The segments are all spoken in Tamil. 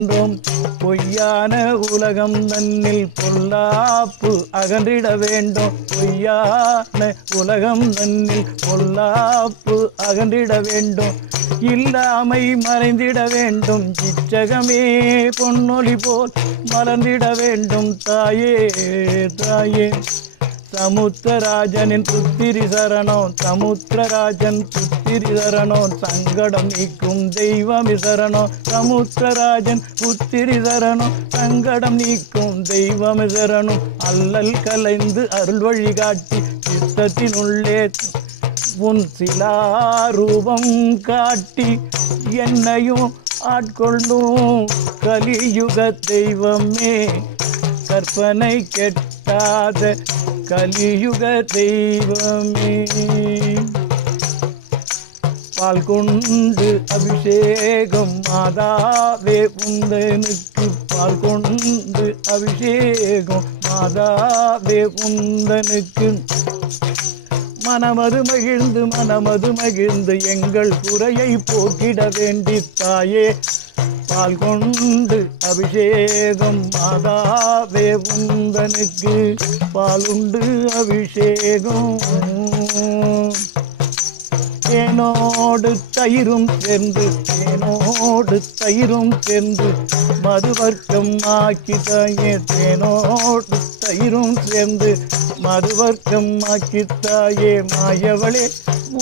பொய்யான உலகம் தன்னில் பொல்லாப்பு அகன்றிட வேண்டும். பொய்யான உலகம் தன்னில் பொல்லாப்பு அகன்றிட வேண்டும். இல்லாமை மறைந்திட வேண்டும். இச்சகமே பொன்னொழி போல் மலர்ந்திட வேண்டும். தாயே தாயே சமுத்திரராஜனின் புத்திரி சரணம். சமுத்திரராஜன் புத்திரி சரணம். சங்கடம் நீக்கும் தெய்வமி சரணம். சமுத்திரராஜன் புத்திரி சரணம். சங்கடம் நீக்கும் தெய்வமி சரணம். அல்லல் கலைந்து அருள் வழிகாட்டி சித்தத்தினுள்ளே உன் சிலாரூபம் காட்டி என்னையும் ஆட்கொள்ளும் கலியுக தெய்வமே. கற்பனை கெட்டாத கலியுக தெய்வமே. பால் கொண்டு அபிஷேகம் மாதாவே உந்தனுக்கு. பால் கொண்டு அபிஷேகம் மாதாவே உந்தனுக்கு. மனமது மகிழ்ந்து எங்கள் குறையை போக்கிட வேண்டி தாயே. பால் கொண்டு அபிஷேகம் மாதாவே உந்தனுக்கு. பாலுண்டு அபிஷேகம் தேனோடு தயிரும் சேர்ந்து. தேனோடு தயிரும் சேர்ந்து மதுவர்க்கம் ஆக்கி தாயே. தேனோடு தயிரும் சேர்ந்து மதுவர்க்கம் ஆக்கி தாயே. மாயவளே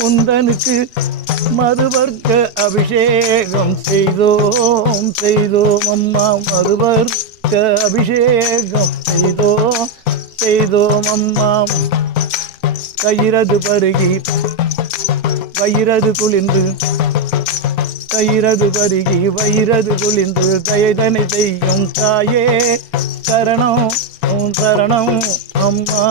உந்தனுக்கு மதுவர்க்க அபிஷேகம் செய்தோம் அம்மா. மதுவர்க்க அபிஷேகம் செய்தோம் அம்மா. கயிறது பருகி வயிறது குளிர்ந்து. கயிறது பருகி வயிறது குளிர்ந்து தயதனை செய்யும் தாயே. சரணம் சரணம் அம்மா.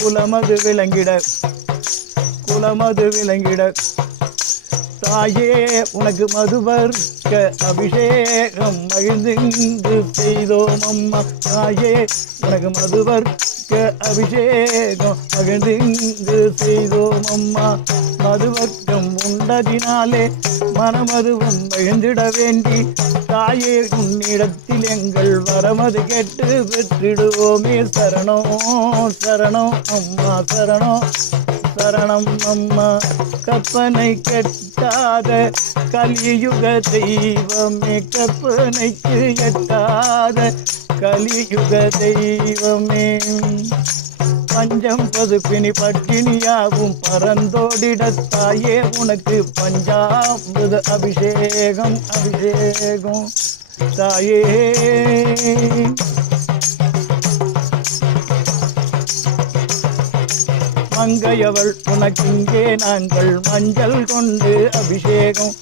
குலமது விளங்கிட தாயே. உனக்கு மதுவர்க்க அபிஷேகம் மகிழ்ந்து செய்தோம் அம்மா. தாயே உனக்கு மதுவர்க்க அபிஷேகம் மகிழ்ந்து செய்தோம் அம்மா. மதுவர்க்கம் உண்டதினாலே மனமதுவும் மகிழ்ந்திட வேண்டி தாயே உன்னிடத்தில் எங்கள் வரமது கேட்டு பெற்றிடுவோமே. சரணம் சரணம் அம்மா. சரணம் சரணம் அம்மா. கற்பனை கெட்டாத கலியுக தெய்வமே. கற்பனைக்கு எட்டாத கலியுக தெய்வமே. பஞ்சம் பதுப்பினி பட்டினியாவும் பரந்தோடிடத்தாயே. உனக்கு பஞ்சாமிருத அபிஷேகம் தாயே. மங்கையவள் உனக்கிங்கே நாங்கள் மஞ்சள் கொண்டு அபிஷேகம்.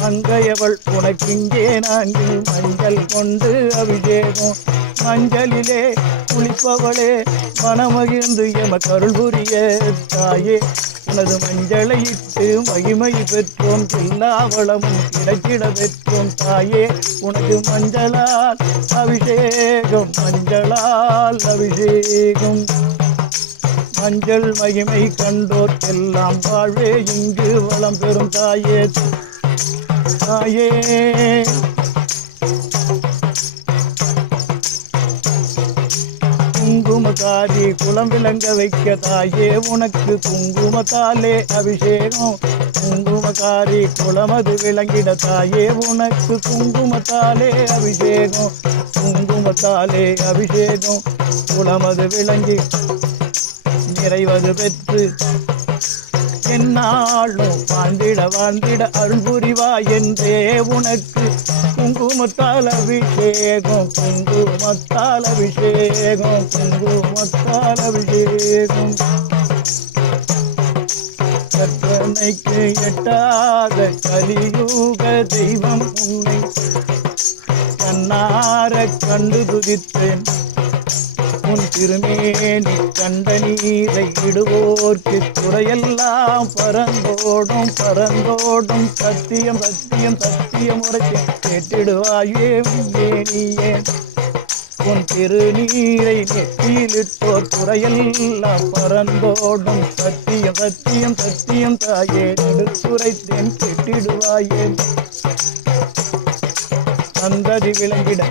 மங்கையவள் உனக்கிங்கே நாங்கள் மஞ்சள் கொண்டு அபிஷேகம். மஞ்சளிலே குளிப்பவளே மனமகிழ்ந்து எமக்கருள் புரிய தாயே. உனது மஞ்சளை இட்டு மகிமை பெற்றோம். எல்லா வளமும் கிடைக்கிட பெற்றோம் தாயே. உனது மஞ்சளால் அபிஷேகம். மஞ்சளால் அபிஷேகம். மஞ்சள் மகிமை கண்டோர்க்கெல்லாம் வாழ்வே இங்கு வளம் பெறும் தாயே. தாயே குங்குமக்காரி குலம் விளங்க வைக்க தாயே. உனக்கு குங்குமத்தாலே அபிஷேகம். குங்குமக்காரி குலமது விளங்கிட தாயே. உனக்கு குங்குமத்தாலே அபிஷேகம். குங்குமத்தாலே அபிஷேகம். குலமது விளங்கி நிறைவது பெற்று என்னாலும் வாழ்ந்திட அருள் புரிவாய் என்றே உனக்கு குங்குமத்தால் அபிஷேகம். குங்குமத்தால் அபிஷேகம். குங்குமத்தால் அபிஷேகம். கற்பனைக்கு எட்டாத கலியுக தெய்வம் உன்னை கண்ணார கண்டு துதித்தேன். உன் திருமேனி கண்ட நீரை இடுவோர்க்கு துறையெல்லாம் பரந்தோடும் சத்தியம் உரைக்க கேட்டிடுவாயே மேனியே. உன் திருநீரை நெற்றியிலிட்டோர் துறையெல்லாம் பரந்தோடும் சத்தியம் தாயே. நெடுத்துரைத்தேன் கேட்டிடுவாயே. சந்ததி விளங்கிட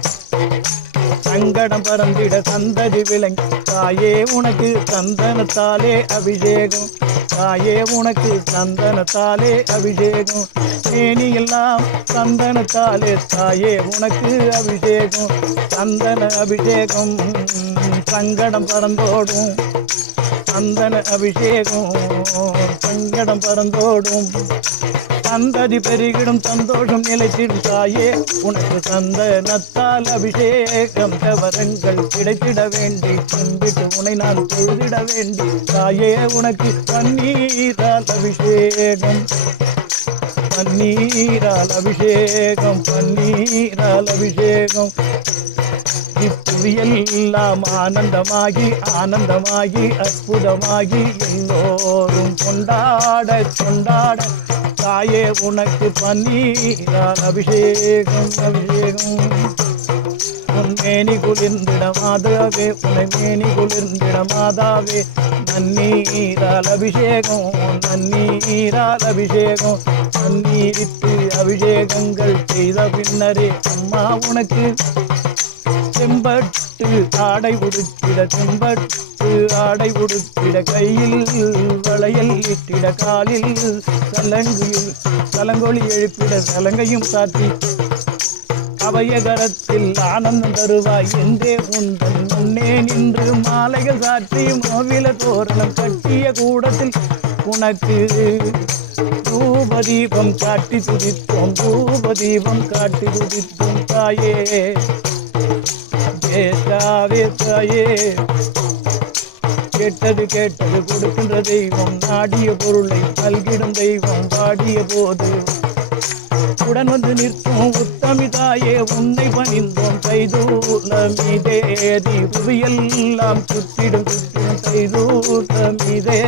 சங்கடம் பறந்திட சந்ததி விளங்கி தாயே உனக்கு சந்தனத்தாலே அபிஷேகம் தாயே உனக்கு சந்தனத்தாலே அபிஷேகம் மேனி எல்லாம் சந்தனத்தாலே தாயே உனக்கு அபிஷேகம் சந்தன அபிஷேகம் சங்கடம் பறந்தோடும் சந்தன அபிஷேகம் சங்கடம் பறந்தோடும் சந்ததி பெருகிடும் சந்தோஷம் நிலைத்திடும் தாயே உனக்கு சந்தனத்தால் அபிஷேகம் தவறங்கள் கிடைத்திட வேண்டி கும்பிட்டு உனை நான் தொழுதிட வேண்டி தாயே உனக்கு பன்னீரால் அபிஷேகம் பன்னீரால் அபிஷேகம் பன்னீரால் அபிஷேகம் இப்புவியெல்லாம் ஆனந்தமாகி ஆனந்தமாகி அற்புதமாகி எல்லோரும் கொண்டாட கொண்டாட தாயே உனக்கு பன்னீரால் அபிஷேகம் அபிஷேகம் உன் மேனி குளிர்ந்திட மாதாவே உன்னை மேனி குளிர்ந்திட மாதாவே நன்னீரால் அபிஷேகம் நன்னீரால் அபிஷேகம் நன்னீரிட்டு அபிஷேகங்கள் செய்த பின்னரே அம்மா உனக்கு செம்பட்டு ஆடை உடுத்திட செம்பட்டு ஆடை உடுத்திட கையில் வளையல் இட்டிட காலில் சலங்கொலி எழுப்பிட சலங்கையும் சாத்தி அபயகரத்தில் ஆனந்தம் தருவாய் என்றே உந்தன் முன்னே நின்று மாலைகள் சாற்றி மோவில தோரணம் கட்டிய கூடத்தில் உனக்கு தூபதீபம் காட்டி துதித்தோம் தூபதீபம் காட்டி துதித்தோம் தாயே கேட்டாவே தாயே கேட்டது கேட்டது கொடுக்கின்ற தெய்வம் நாடிய பொருளை நல்கிடும் தெய்வம் வாடிய போது உடன் வந்து நிற்கும் உத்தமி தாயே உன்னை பணிந்தோம் கைதூலமிதே புவியெல்லாம் சுற்றிடும் சுற்றிடும் கைதூலமிதே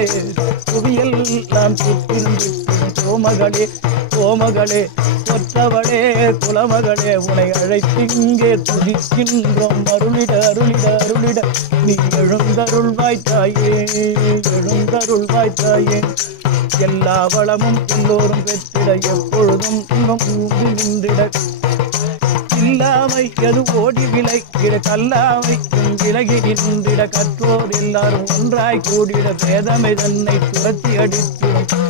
புவியெல்லாம் சுற்றிடும் சுற்றிடும் கோமகளே கோமகளே கொற்றவளே குலமகளே உனை அழைத்திங்கே துதிக்கின்றோம் அருளிட அருளிட அருளிட நீ எழுந்தருள்வாய் தாயே எழுந்தருள்வாய் தாயே எல்லா வளமும் எல்லோரும் பெற்றிட எப்பொழுதும் இன்பம் ஊன்றி நின்றிட இல்லாமை எது ஓடி விலைக்கிட கல்லாமை விலகி நின்றிட கற்றோர் எல்லாரும் ஒன்றாய் கூடிட வேதமை தன்னை துரத்தி அடித்திடும்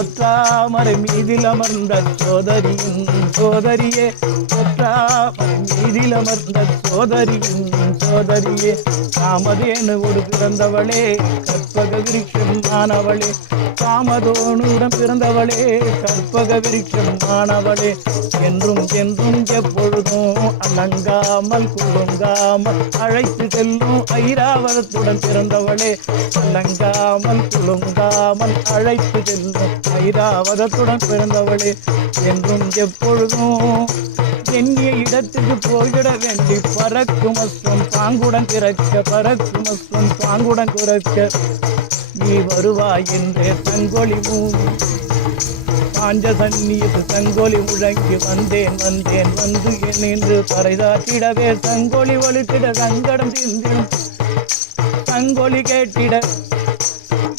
ஒற்றாமரை மீதில் அமர்ந்த சோதரியின் சோதரியே ஒற்றாமரை மீதில் அமர்ந்த சோதரியின் சோதரியே காமதேனு ஒரு பிறந்தவளே கற்பக விருட்சம் ஆனவளே காமதோனுடன் பிறந்தவளே கற்பக விருட்சம் ஆனவளே என்றும் என்றும் எப்பொழுதும் அலங்காமல் குலுங்காமல் அழைத்து செல்லும் ஐராவதத்துடன் பிறந்தவளே அலங்காமல் குலுங்காமல் அழைத்து செல்லும் ஐராவதத்துடன் பிறந்தவளே என்றும் எப்பொழுதும் எண்ணிய இடத்துக்கு போய்விட வேண்டி பறக்கும் அஸ்வம் பாங்குடன் பிறக்க பறக்கும் அஸ்வம் பாங்குடன் பிறக்க நீ வருவாய் என்றே சங்கொலி பாஞ்ச சன்னியது சங்கொலி முழங்கி வந்தேன் வந்தேன் வந்து என்று பறைதாட்டிடவே சங்கொலி ஒலித்திட சங்கடம் தீர்ந்திடும் சங்கொலி கேட்டிட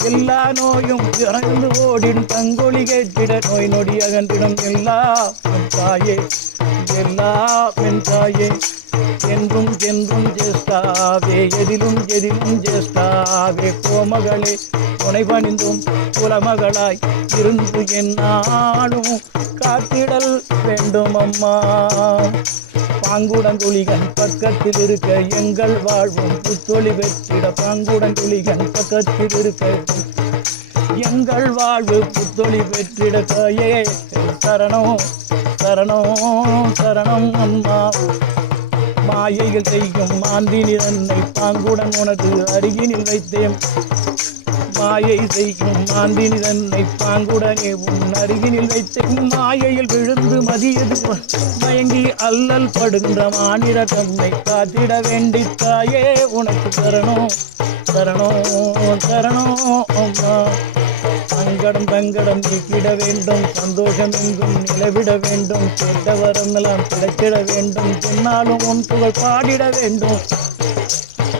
எல்லா நோயும் இறந்து ஓடிடும் தங்கொலி கேட்டிட நோய் நொடி அகன்றிடும் எல்லா தாயே எல்லா பெண் தாயே என்றும் என்றும் ஜேஷ்டாவே எதிலும் எதிலும் ஜேஷ்டாவே கோமகளே துணை பணிந்தும் குலமகளாய் இருந்து என்னாலும் காத்திடல் வேண்டும் அம்மா பாங்குடன் துளிகன் பக்கத்தில் இருக்க எங்கள் வாழ்வும் புத்தொளி பெற்றிட பாங்குடன் துளிகன் பக்கத்தில் இருக்க எங்கள் வாழ்வு புத்தொளி பெற்றிட தாயே சரணம் சரணம் சரணம் அம்மா மாயைகள் செய்யும் மாந்தினி தன்னை பாங்குடன் உனது அருகினில் வைத்தேன் மாயை செய்யும் மாந்தினி தன்னை பாங்குடனே உன் அருகினில் வைத்தேன் மாயையில் விழுந்து மதியது மயங்கி அல்லல் படுகின்ற மாநில தன்னை காத்திட வேண்டி தாயே உனக்கு தரணும் தரணும் தரணும் அம்மா சங்கடம் தங்கடம் நீக்கிட வேண்டும் சந்தோஷம் எங்கும் நிலவிட வேண்டும் கேட்ட வரமெல்லாம் கிடைத்திட வேண்டும் சொன்னாலும் உன் புகழ் பாடிட வேண்டும்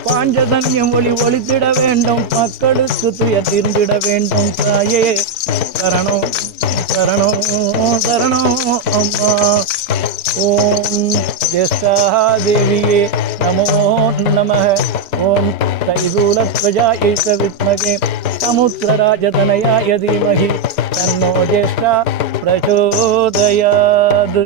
பாஞ்சதன்யம் ஒளித்திட வேண்டும் மக்களுக்கு துயர் தீர்ந்திட வேண்டும் தாயே சரணம் சரணம் சரணம் அம்மா. ஓம் ஜேஷ்டாதேவியே நமோ நமः. ஓம் தைதூலத்வஜாயை வித்மகே சமுத்திரராஜதனயாய தீமஹி தன்னோ ஜேஷ்டா பிரச்சோதயாத்.